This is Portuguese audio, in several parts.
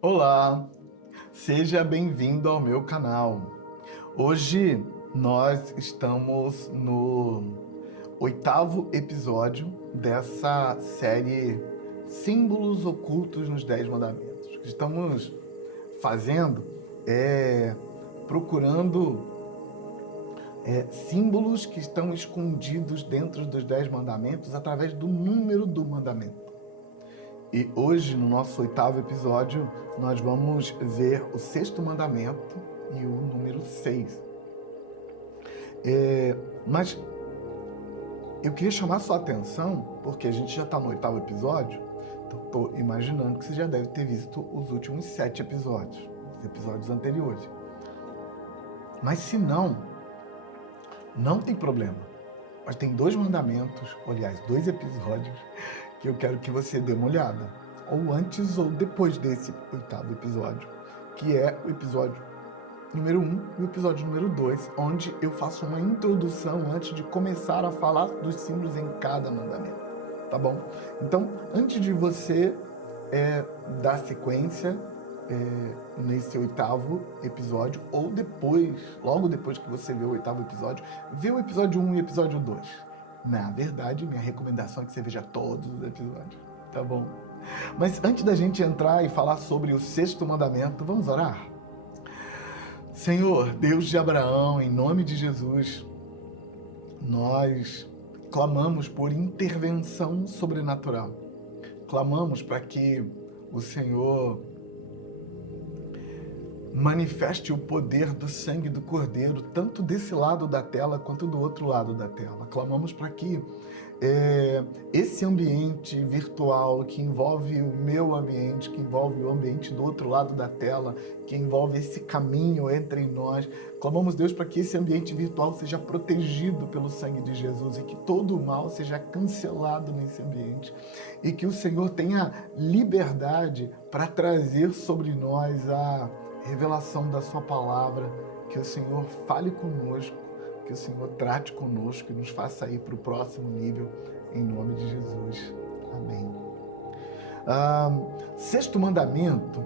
Olá, seja bem-vindo ao meu canal. Hoje nós estamos no 8º episódio dessa série Símbolos Ocultos nos 10 Mandamentos. O que estamos fazendo é procurando símbolos que estão escondidos dentro dos 10 mandamentos através do número do mandamento. E hoje, no nosso 8º episódio, nós vamos ver o 6º mandamento e o número 6. Mas eu queria chamar sua atenção, porque a gente já está no 8º episódio, então estou imaginando que você já deve ter visto os últimos 7 episódios, os episódios anteriores. Mas se não, não tem problema. Mas tem 2 mandamentos, aliás, 2 episódios, que eu quero que você dê uma olhada, ou antes ou depois desse 8º episódio, que é o episódio número 1 e o episódio número 2, onde eu faço uma introdução antes de começar a falar dos símbolos em cada mandamento, tá bom? Então, antes de você dar sequência nesse 8º episódio, ou depois, logo depois que você vê o 8º episódio, vê o episódio 1 e o episódio 2. Na verdade, minha recomendação é que você veja todos os episódios, tá bom? Mas antes da gente entrar e falar sobre o 6º mandamento, vamos orar? Senhor, Deus de Abraão, em nome de Jesus, nós clamamos por intervenção sobrenatural. Clamamos para que o Senhor manifeste o poder do sangue do Cordeiro, tanto desse lado da tela quanto do outro lado da tela. Clamamos para que esse ambiente virtual que envolve o meu ambiente, que envolve o ambiente do outro lado da tela, que envolve esse caminho entre nós, clamamos, Deus, para que esse ambiente virtual seja protegido pelo sangue de Jesus e que todo o mal seja cancelado nesse ambiente e que o Senhor tenha liberdade para trazer sobre nós a revelação da sua palavra, que o Senhor fale conosco, que o Senhor trate conosco e nos faça ir para o próximo nível, em nome de Jesus. Amém. 6º mandamento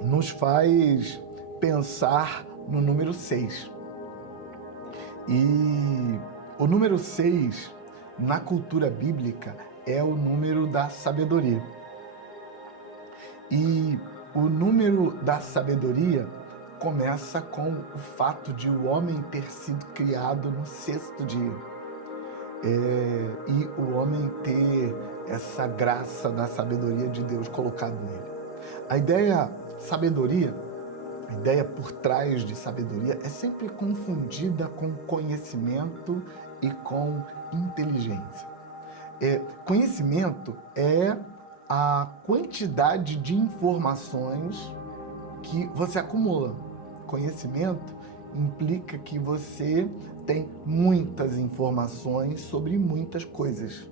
nos faz pensar no número 6. E o número 6, na cultura bíblica, é o número da sabedoria. E o número da sabedoria começa com o fato de o homem ter sido criado no 6º dia. E o homem ter essa graça da sabedoria de Deus colocado nele. A ideia sabedoria, a ideia por trás de sabedoria é sempre confundida com conhecimento e com inteligência. Conhecimento é a quantidade de informações que você acumula. Conhecimento implica que você tem muitas informações sobre muitas coisas.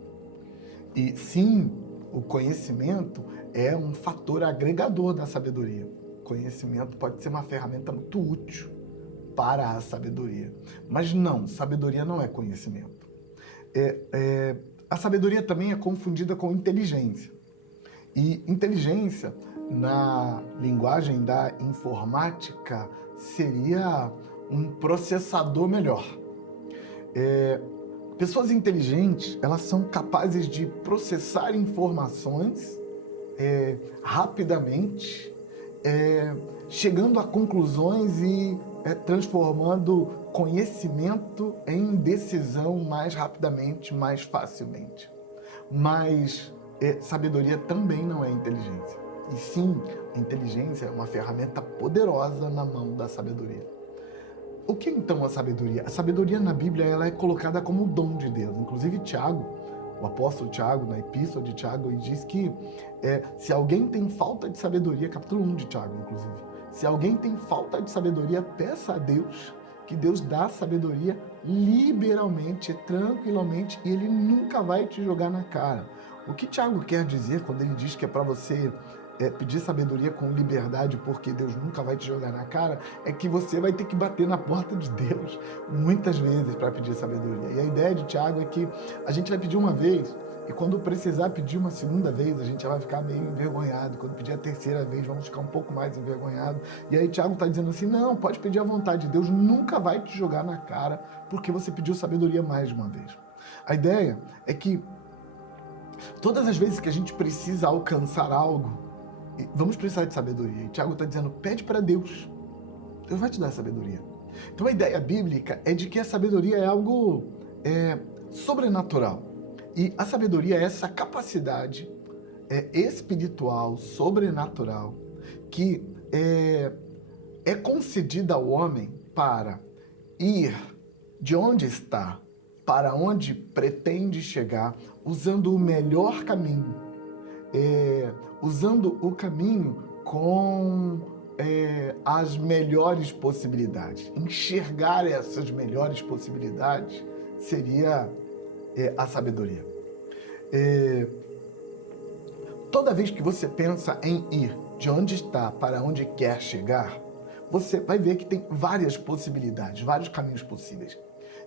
E sim, o conhecimento é um fator agregador da sabedoria. Conhecimento pode ser uma ferramenta muito útil para a sabedoria. Mas não, sabedoria não é conhecimento. A sabedoria também é confundida com inteligência. E inteligência, na linguagem da informática, seria um processador melhor. Pessoas inteligentes, elas são capazes de processar informações rapidamente, chegando a conclusões e transformando conhecimento em decisão mais rapidamente, mais facilmente. Mas sabedoria também não é inteligência. E sim, a inteligência é uma ferramenta poderosa na mão da sabedoria. O que então a sabedoria? A sabedoria na Bíblia ela é colocada como um dom de Deus. Inclusive Tiago, o apóstolo Tiago, na epístola de Tiago, ele diz que se alguém tem falta de sabedoria, capítulo 1 de Tiago, inclusive, se alguém tem falta de sabedoria, peça a Deus, que Deus dá sabedoria liberalmente, tranquilamente, e Ele nunca vai te jogar na cara. O que Tiago quer dizer quando ele diz que é para você pedir sabedoria com liberdade, porque Deus nunca vai te jogar na cara, é que você vai ter que bater na porta de Deus muitas vezes para pedir sabedoria. E a ideia de Tiago é que a gente vai pedir uma vez, E quando precisar pedir uma segunda vez, a gente já vai ficar meio envergonhado. Quando pedir a terceira vez, vamos ficar um pouco mais envergonhado. E aí Tiago está dizendo assim, não, pode pedir à vontade. Deus nunca vai te jogar na cara porque você pediu sabedoria mais de uma vez. A ideia é que todas as vezes que a gente precisa alcançar algo, vamos precisar de sabedoria. E Tiago está dizendo, pede para Deus. Deus vai te dar sabedoria. Então a ideia bíblica é de que a sabedoria é algo sobrenatural. E a sabedoria é essa capacidade espiritual, sobrenatural, que é concedida ao homem para ir de onde está para onde pretende chegar, usando o melhor caminho, usando o caminho com as melhores possibilidades. Enxergar essas melhores possibilidades seria a sabedoria. Toda vez que você pensa em ir de onde está para onde quer chegar, você vai ver que tem várias possibilidades, vários caminhos possíveis.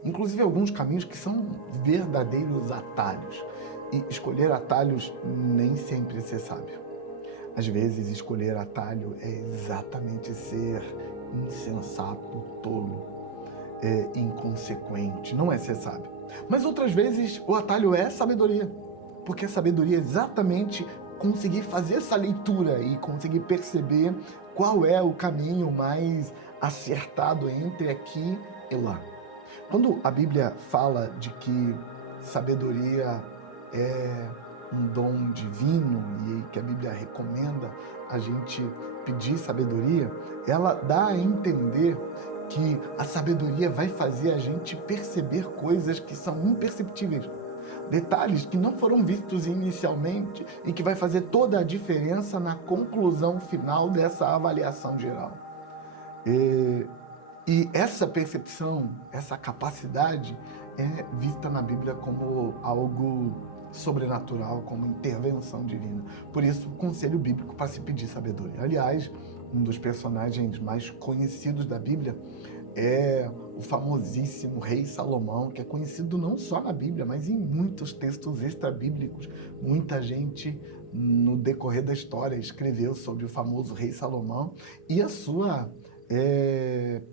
Inclusive alguns caminhos que são verdadeiros atalhos. E escolher atalhos nem sempre é ser sábio. Às vezes escolher atalho é exatamente ser insensato, tolo, inconsequente, não é ser sábio. Mas outras vezes o atalho é sabedoria, porque a sabedoria é exatamente conseguir fazer essa leitura e conseguir perceber qual é o caminho mais acertado entre aqui e lá. Quando a Bíblia fala de que sabedoria é um dom divino e que a Bíblia recomenda a gente pedir sabedoria, ela dá a entender que a sabedoria vai fazer a gente perceber coisas que são imperceptíveis. Detalhes que não foram vistos inicialmente e que vai fazer toda a diferença na conclusão final dessa avaliação geral. E essa percepção, essa capacidade é vista na Bíblia como algo sobrenatural, como intervenção divina. Por isso, o conselho bíblico para se pedir sabedoria. Aliás, um dos personagens mais conhecidos da Bíblia é o famosíssimo rei Salomão, que é conhecido não só na Bíblia, mas em muitos textos extra-bíblicos. Muita gente, no decorrer da história, escreveu sobre o famoso rei Salomão e a sua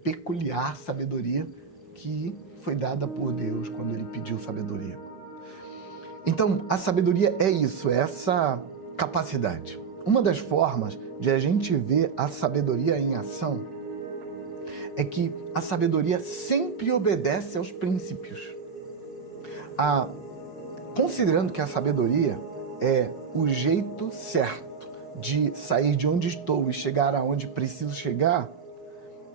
peculiar sabedoria que foi dada por Deus quando ele pediu sabedoria. Então, a sabedoria é isso, é essa capacidade. Uma das formas de a gente ver a sabedoria em ação é que a sabedoria sempre obedece aos princípios. Considerando que a sabedoria é o jeito certo de sair de onde estou e chegar aonde preciso chegar,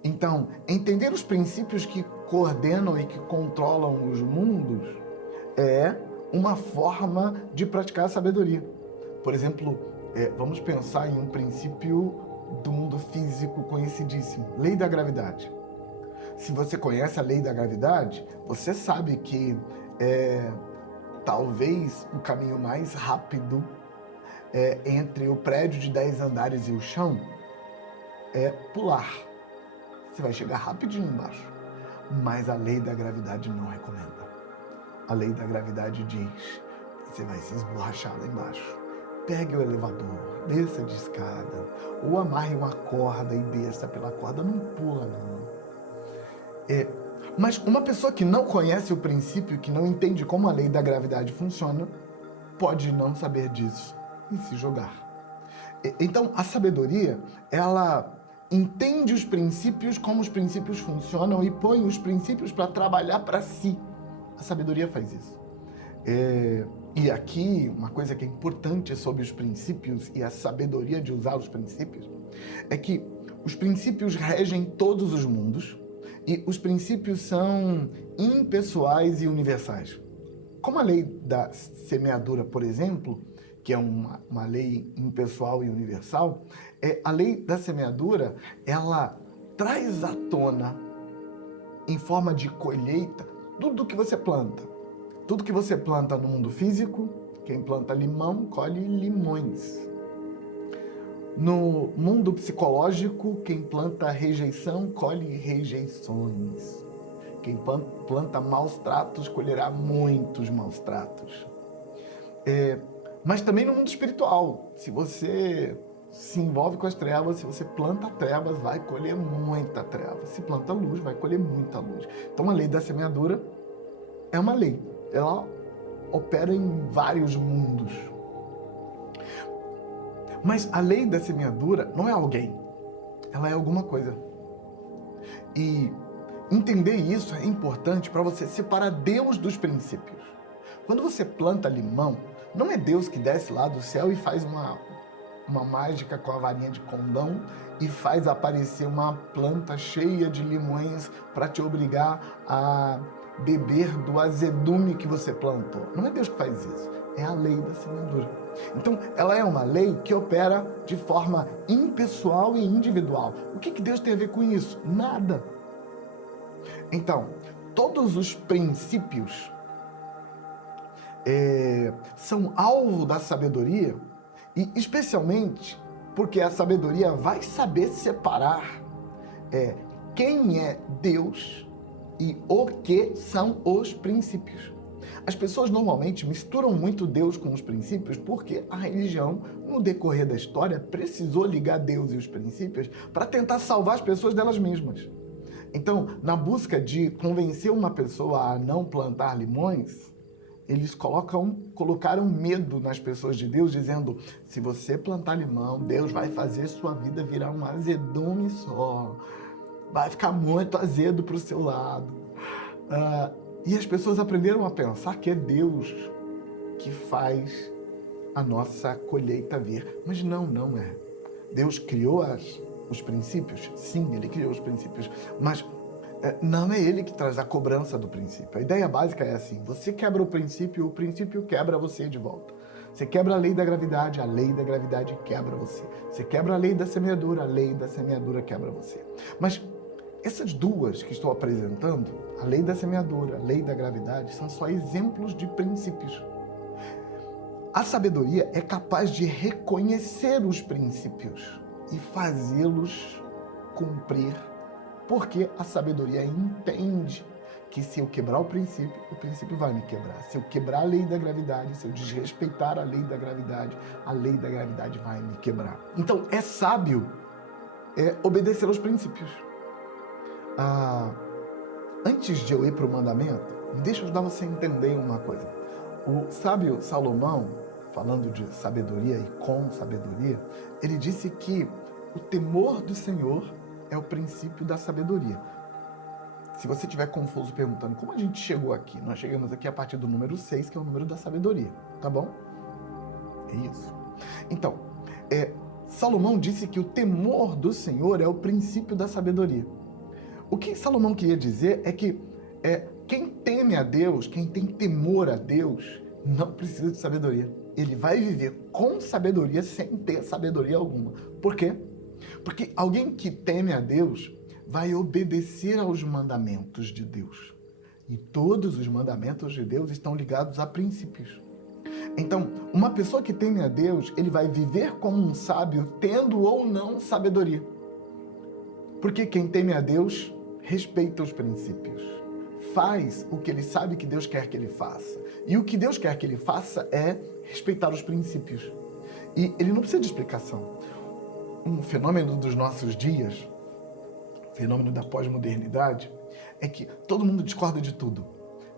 então, entender os princípios que coordenam e que controlam os mundos é uma forma de praticar a sabedoria. Por exemplo, vamos pensar em um princípio do mundo físico conhecidíssimo, lei da gravidade. Se você conhece a lei da gravidade, você sabe que talvez o caminho mais rápido entre o prédio de 10 andares e o chão é pular. Você vai chegar rapidinho embaixo. Mas a lei da gravidade não recomenda. A lei da gravidade diz, você vai se esborrachar lá embaixo. Pegue o elevador, desça de escada, ou amarre uma corda e desça pela corda, não pula não. Mas uma pessoa que não conhece o princípio, que não entende como a lei da gravidade funciona, pode não saber disso e se jogar. Então, a sabedoria, ela entende os princípios, como os princípios funcionam e põe os princípios para trabalhar para si. A sabedoria faz isso. E aqui, uma coisa que é importante sobre os princípios e a sabedoria de usar os princípios, é que os princípios regem todos os mundos e os princípios são impessoais e universais. Como a lei da semeadura, por exemplo, que é uma lei impessoal e universal, a lei da semeadura, ela traz à tona, em forma de colheita, tudo que você planta. Tudo que você planta no mundo físico, quem planta limão, colhe limões. No mundo psicológico, quem planta rejeição, colhe rejeições. Quem planta maus tratos, colherá muitos maus tratos. Mas também no mundo espiritual. Se você se envolve com as trevas, se você planta trevas, vai colher muita treva. Se planta luz, vai colher muita luz. Então a lei da semeadura é uma lei. Ela opera em vários mundos. Mas a lei da semeadura não é alguém. Ela é alguma coisa. E entender isso é importante para você separar Deus dos princípios. Quando você planta limão, não é Deus que desce lá do céu e faz uma mágica com a varinha de condão e faz aparecer uma planta cheia de limões para te obrigar a beber do azedume que você plantou. Não é Deus que faz isso, é a lei da semeadura. Então, ela é uma lei que opera de forma impessoal e individual. O que Deus tem a ver com isso? Nada. Então, todos os princípios são alvo da sabedoria, e especialmente porque a sabedoria vai saber separar quem é Deus e o que são os princípios. As pessoas normalmente misturam muito Deus com os princípios porque a religião, no decorrer da história, precisou ligar Deus e os princípios para tentar salvar as pessoas delas mesmas. Então, na busca de convencer uma pessoa a não plantar limões, eles colocaram medo nas pessoas de Deus, dizendo: se você plantar limão, Deus vai fazer sua vida virar um azedume só. Vai ficar muito azedo para o seu lado. E as pessoas aprenderam a pensar que é Deus que faz a nossa colheita vir. Mas não é. Deus criou os princípios? Sim, Ele criou os princípios. Mas não é Ele que traz a cobrança do princípio. A ideia básica é assim: você quebra o princípio quebra você de volta. Você quebra a lei da gravidade quebra você. Você quebra a lei da semeadura quebra você. Mas essas duas que estou apresentando, a lei da semeadura, a lei da gravidade, são só exemplos de princípios. A sabedoria é capaz de reconhecer os princípios e fazê-los cumprir, porque a sabedoria entende que se eu quebrar o princípio vai me quebrar. Se eu quebrar a lei da gravidade, se eu desrespeitar a lei da gravidade vai me quebrar. Então é sábio obedecer aos princípios. Antes de eu ir para o mandamento, deixa eu ajudar você a entender uma coisa. O sábio Salomão, falando de sabedoria e com sabedoria, ele disse que o temor do Senhor é o princípio da sabedoria. Se você estiver confuso perguntando como a gente chegou aqui, nós chegamos aqui a partir do número 6, que é o número da sabedoria, tá bom? É isso. Então, Salomão disse que o temor do Senhor é o princípio da sabedoria. O que Salomão queria dizer é que quem teme a Deus, quem tem temor a Deus, não precisa de sabedoria. Ele vai viver com sabedoria sem ter sabedoria alguma. Por quê? Porque alguém que teme a Deus vai obedecer aos mandamentos de Deus. E todos os mandamentos de Deus estão ligados a princípios. Então, uma pessoa que teme a Deus, ele vai viver como um sábio, tendo ou não sabedoria. Porque quem teme a Deus respeita os princípios. Faz o que ele sabe que Deus quer que ele faça. E o que Deus quer que ele faça é respeitar os princípios. E ele não precisa de explicação. Um fenômeno dos nossos dias, fenômeno da pós-modernidade, é que todo mundo discorda de tudo.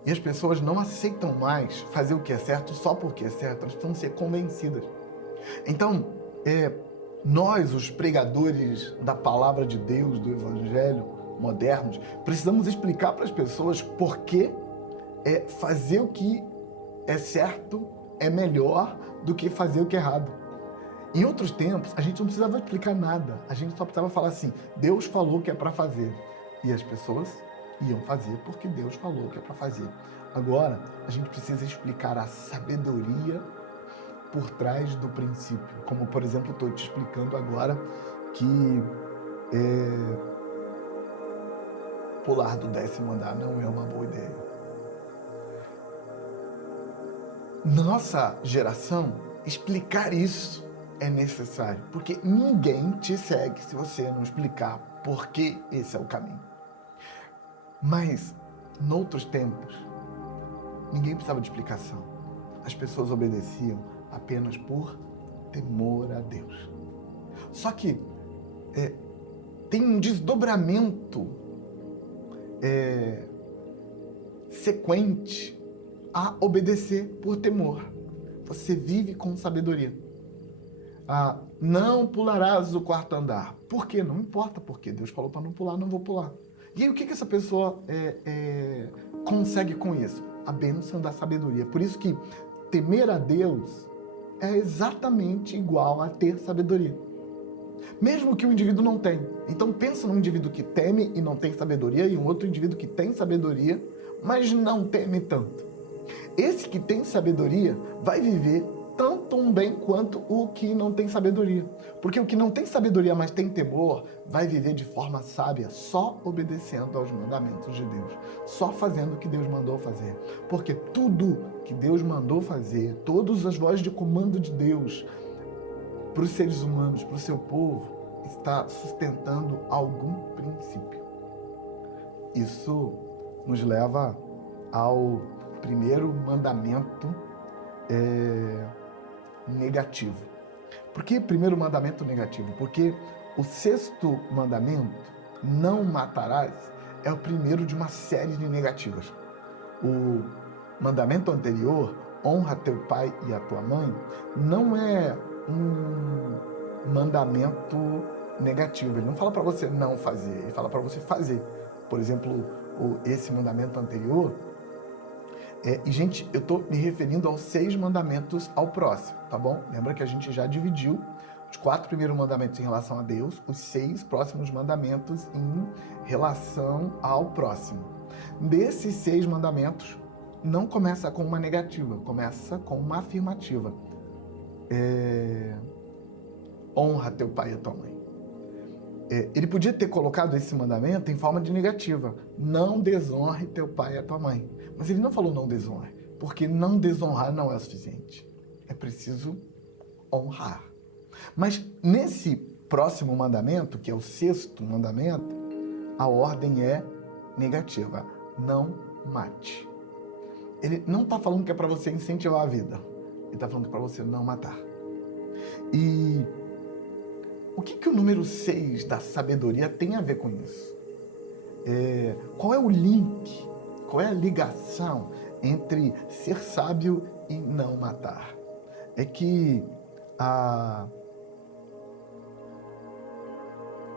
E as pessoas não aceitam mais fazer o que é certo só porque é certo, elas precisam ser convencidas. Então, nós, os pregadores da palavra de Deus, do Evangelho modernos, precisamos explicar para as pessoas por que fazer o que é certo é melhor do que fazer o que é errado. Em outros tempos, a gente não precisava explicar nada, a gente só precisava falar assim: Deus falou que é para fazer. E as pessoas iam fazer porque Deus falou que é para fazer. Agora, a gente precisa explicar a sabedoria por trás do princípio. Como, por exemplo, estou te explicando agora que pular do 10º andar não é uma boa ideia. Nossa geração, explicar isso é necessário, porque ninguém te segue se você não explicar por que esse é o caminho. Mas, noutros tempos, ninguém precisava de explicação. as pessoas obedeciam apenas por temor a Deus. Só que tem um desdobramento sequente a obedecer por temor. Você vive com sabedoria. Não pularás o quarto andar. Por quê? Não importa por quê. Deus falou para não pular, não vou pular. E aí o que essa pessoa consegue com isso? A bênção da sabedoria. Por isso que temer a Deus é exatamente igual a ter sabedoria. Mesmo que o indivíduo não tenha. Então pensa num indivíduo que teme e não tem sabedoria e um outro indivíduo que tem sabedoria, mas não teme tanto. Esse que tem sabedoria vai viver tanto um bem quanto o que não tem sabedoria. Porque o que não tem sabedoria, mas tem temor, vai viver de forma sábia, só obedecendo aos mandamentos de Deus, só fazendo o que Deus mandou fazer. Porque tudo que Deus mandou fazer, todas as vozes de comando de Deus para os seres humanos, para o seu povo, está sustentando algum princípio. Isso nos leva ao primeiro mandamento negativo. Por que primeiro mandamento negativo? Porque o sexto mandamento, não matarás, é o primeiro de uma série de negativas. O mandamento anterior, honra teu pai e a tua mãe, não é um mandamento negativo. Ele não fala para você não fazer, ele fala para você fazer. Por exemplo, esse mandamento anterior, e gente, eu estou me referindo aos 6 mandamentos ao próximo, tá bom? Lembra que a gente já dividiu os 4 primeiros mandamentos em relação a Deus, os 6 próximos mandamentos em relação ao próximo. Desses 6 mandamentos, não começa com uma negativa, começa com uma afirmativa. Honra teu pai e a tua mãe. Ele podia ter colocado esse mandamento em forma de negativa. Não desonre teu pai e a tua mãe. Mas ele não falou não desonre, porque não desonrar não é o suficiente. É preciso honrar. Mas nesse próximo mandamento, que é o 6º mandamento, a ordem é negativa. Não mate. Ele não está falando que é para você incentivar a vida. Ele está falando que é para você não matar. E o que o número 6 da sabedoria tem a ver com isso? Qual é o link, qual é a ligação entre ser sábio e não matar? É que a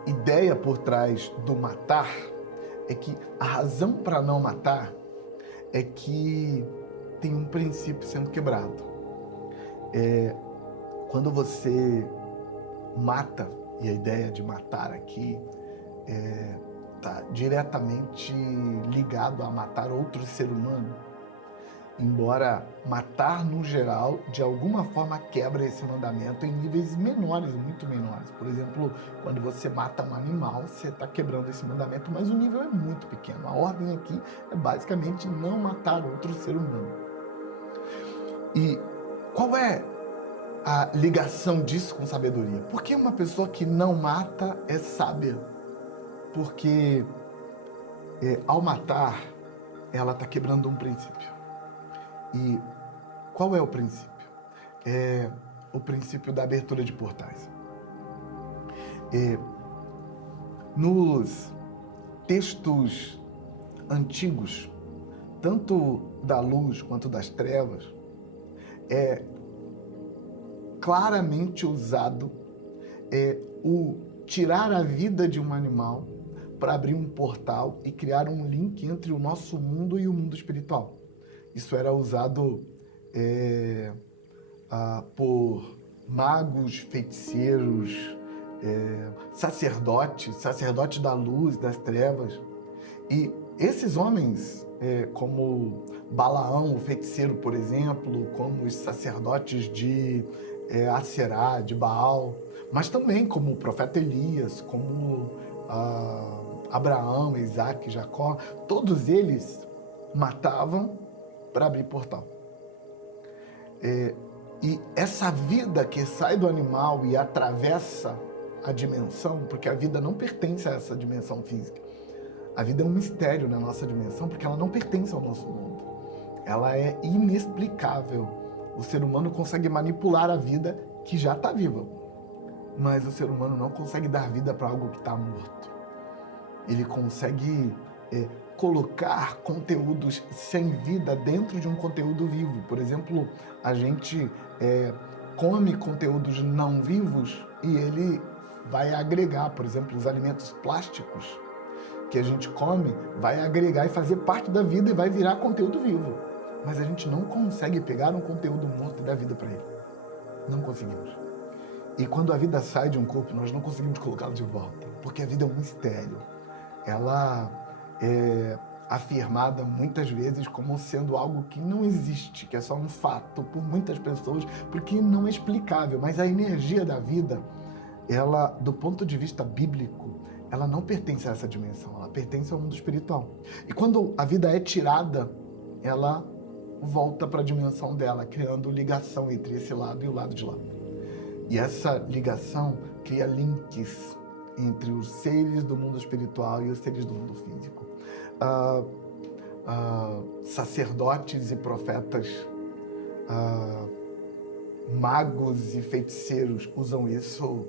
ideia por trás do matar é que a razão para não matar é que tem um princípio sendo quebrado. Quando você mata, e a ideia de matar aqui está diretamente ligado a matar outro ser humano, embora matar no geral, de alguma forma quebra esse mandamento em níveis menores, muito menores. Por exemplo, quando você mata um animal, você está quebrando esse mandamento, mas o nível é muito pequeno. A ordem aqui é basicamente não matar outro ser humano. E qual é a ligação disso com sabedoria? Por que uma pessoa que não mata é sábia? Porque ao matar, ela está quebrando um princípio. E qual é o princípio? É o princípio da abertura de portais. Nos textos antigos, tanto da luz quanto das trevas, é claramente usado o tirar a vida de um animal para abrir um portal e criar um link entre o nosso mundo e o mundo espiritual. Isso era usado por magos, feiticeiros, sacerdotes da luz, das trevas. E esses homens, como Balaão, o feiticeiro, por exemplo, como os sacerdotes de Aserá, de Baal, mas também como o profeta Elias, como Abraão, Isaac, Jacó, todos eles matavam para abrir portal. E essa vida que sai do animal e atravessa a dimensão, porque a vida não pertence a essa dimensão física. A vida é um mistério na nossa dimensão, porque ela não pertence ao nosso mundo. Ela é inexplicável O ser humano consegue manipular a vida que já está viva, mas o ser humano não consegue dar vida para algo que está morto. Ele consegue colocar conteúdos sem vida dentro de um conteúdo vivo. Por exemplo, a gente come conteúdos não vivos e ele vai agregar, por exemplo, os alimentos plásticos que a gente come, vai agregar e fazer parte da vida e vai virar conteúdo vivo. Mas a gente não consegue pegar um conteúdo morto e dar vida para ele. Não conseguimos. E quando a vida sai de um corpo, nós não conseguimos colocá-lo de volta, porque a vida é um mistério. Ela é afirmada muitas vezes como sendo algo que não existe, que é só um fato por muitas pessoas, porque não é explicável. Mas a energia da vida, ela, do ponto de vista bíblico, ela não pertence a essa dimensão, ela pertence ao mundo espiritual. E quando a vida é tirada, ela volta para a dimensão dela, criando ligação entre esse lado e o lado de lá. E essa ligação cria links entre os seres do mundo espiritual e os seres do mundo físico. Sacerdotes e profetas, magos e feiticeiros usam isso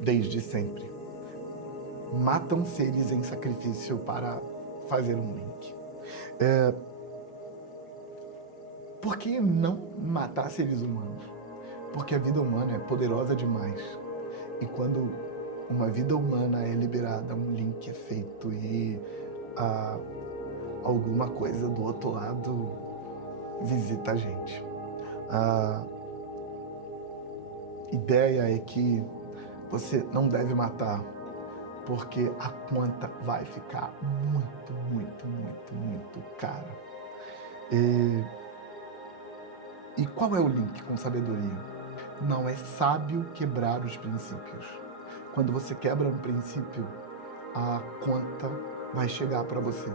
desde sempre. Matam seres em sacrifício para fazer um link. Por que não matar seres humanos? Porque a vida humana é poderosa demais. E quando uma vida humana é liberada, um link é feito e alguma coisa do outro lado visita a gente. A ideia é que você não deve matar, porque a conta vai ficar muito, muito, muito, muito cara. E qual é o link com sabedoria? Não é sábio quebrar os princípios. Quando você quebra um princípio, a conta vai chegar para você.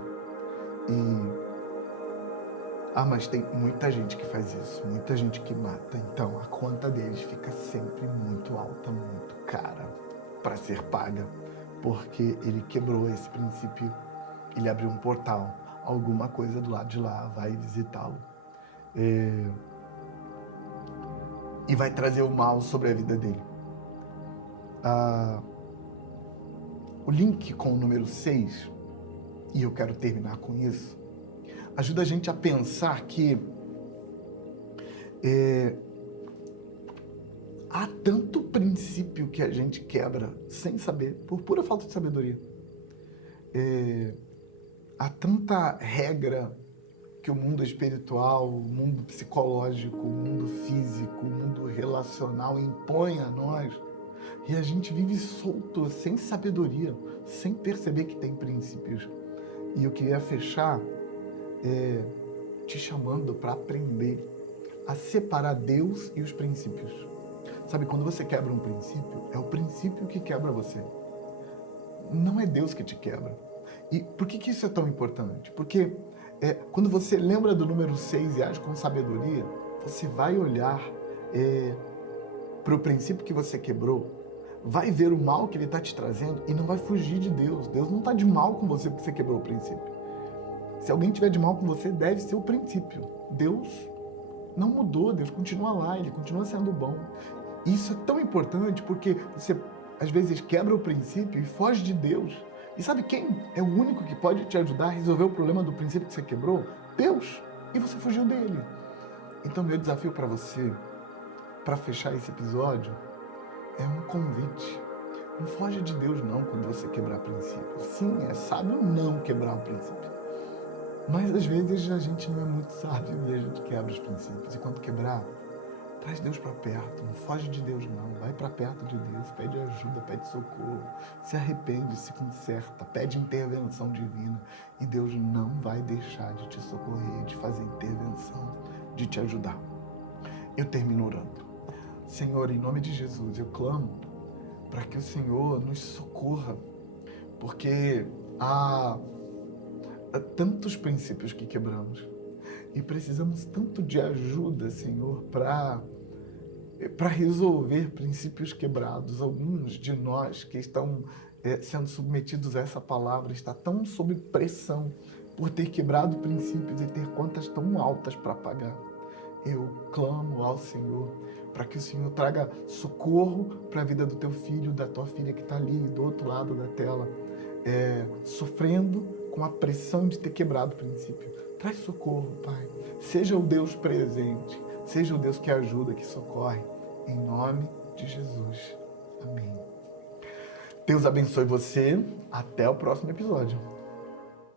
Mas tem muita gente que faz isso, muita gente que mata. Então a conta deles fica sempre muito alta, muito cara para ser paga, porque ele quebrou esse princípio, ele abriu um portal, alguma coisa do lado de lá vai visitá-lo. E vai trazer o mal sobre a vida dele. O link com o número 6, e eu quero terminar com isso, ajuda a gente a pensar que há tanto princípio que a gente quebra sem saber, por pura falta de sabedoria. Há tanta regra que o mundo espiritual, o mundo psicológico, o mundo físico, o mundo relacional impõe a nós, e a gente vive solto, sem sabedoria, sem perceber que tem princípios. E eu queria fechar te chamando para aprender a separar Deus e os princípios. Sabe, quando você quebra um princípio, é o princípio que quebra você. Não é Deus que te quebra. E por que isso é tão importante? Porque quando você lembra do número 6 e age com sabedoria, você vai olhar para o princípio que você quebrou, vai ver o mal que ele está te trazendo e não vai fugir de Deus. Deus não está de mal com você porque você quebrou o princípio. Se alguém tiver de mal com você, deve ser o princípio. Deus não mudou, Deus continua lá, ele continua sendo bom. Isso é tão importante porque você, às vezes, quebra o princípio e foge de Deus. E sabe quem é o único que pode te ajudar a resolver o problema do princípio que você quebrou? Deus. E você fugiu dele. Então, meu desafio para você, para fechar esse episódio, é um convite. Não foge de Deus não quando você quebrar princípio. Sim, é sábio não quebrar o princípio. Mas às vezes a gente não é muito sábio e a gente quebra os princípios. E quando quebrar, traz Deus para perto. Não foge de Deus não. Vai para perto de Deus, pede ajuda, pede socorro. Se arrepende, se conserta, pede intervenção divina. E Deus não vai deixar de te socorrer, de fazer intervenção, de te ajudar. Eu termino orando. Senhor, em nome de Jesus, eu clamo para que o Senhor nos socorra, porque há tantos princípios que quebramos e precisamos tanto de ajuda, Senhor, para resolver princípios quebrados. Alguns de nós que estão sendo submetidos a essa palavra está tão sob pressão por ter quebrado princípios e ter contas tão altas para pagar. eu clamo ao Senhor para que o Senhor traga socorro para a vida do teu filho, da tua filha que está ali do outro lado da tela, sofrendo com a pressão de ter quebrado o princípio. Traz socorro, Pai. Seja o Deus presente, seja o Deus que ajuda, que socorre. Em nome de Jesus. Amém. Deus abençoe você. Até o próximo episódio.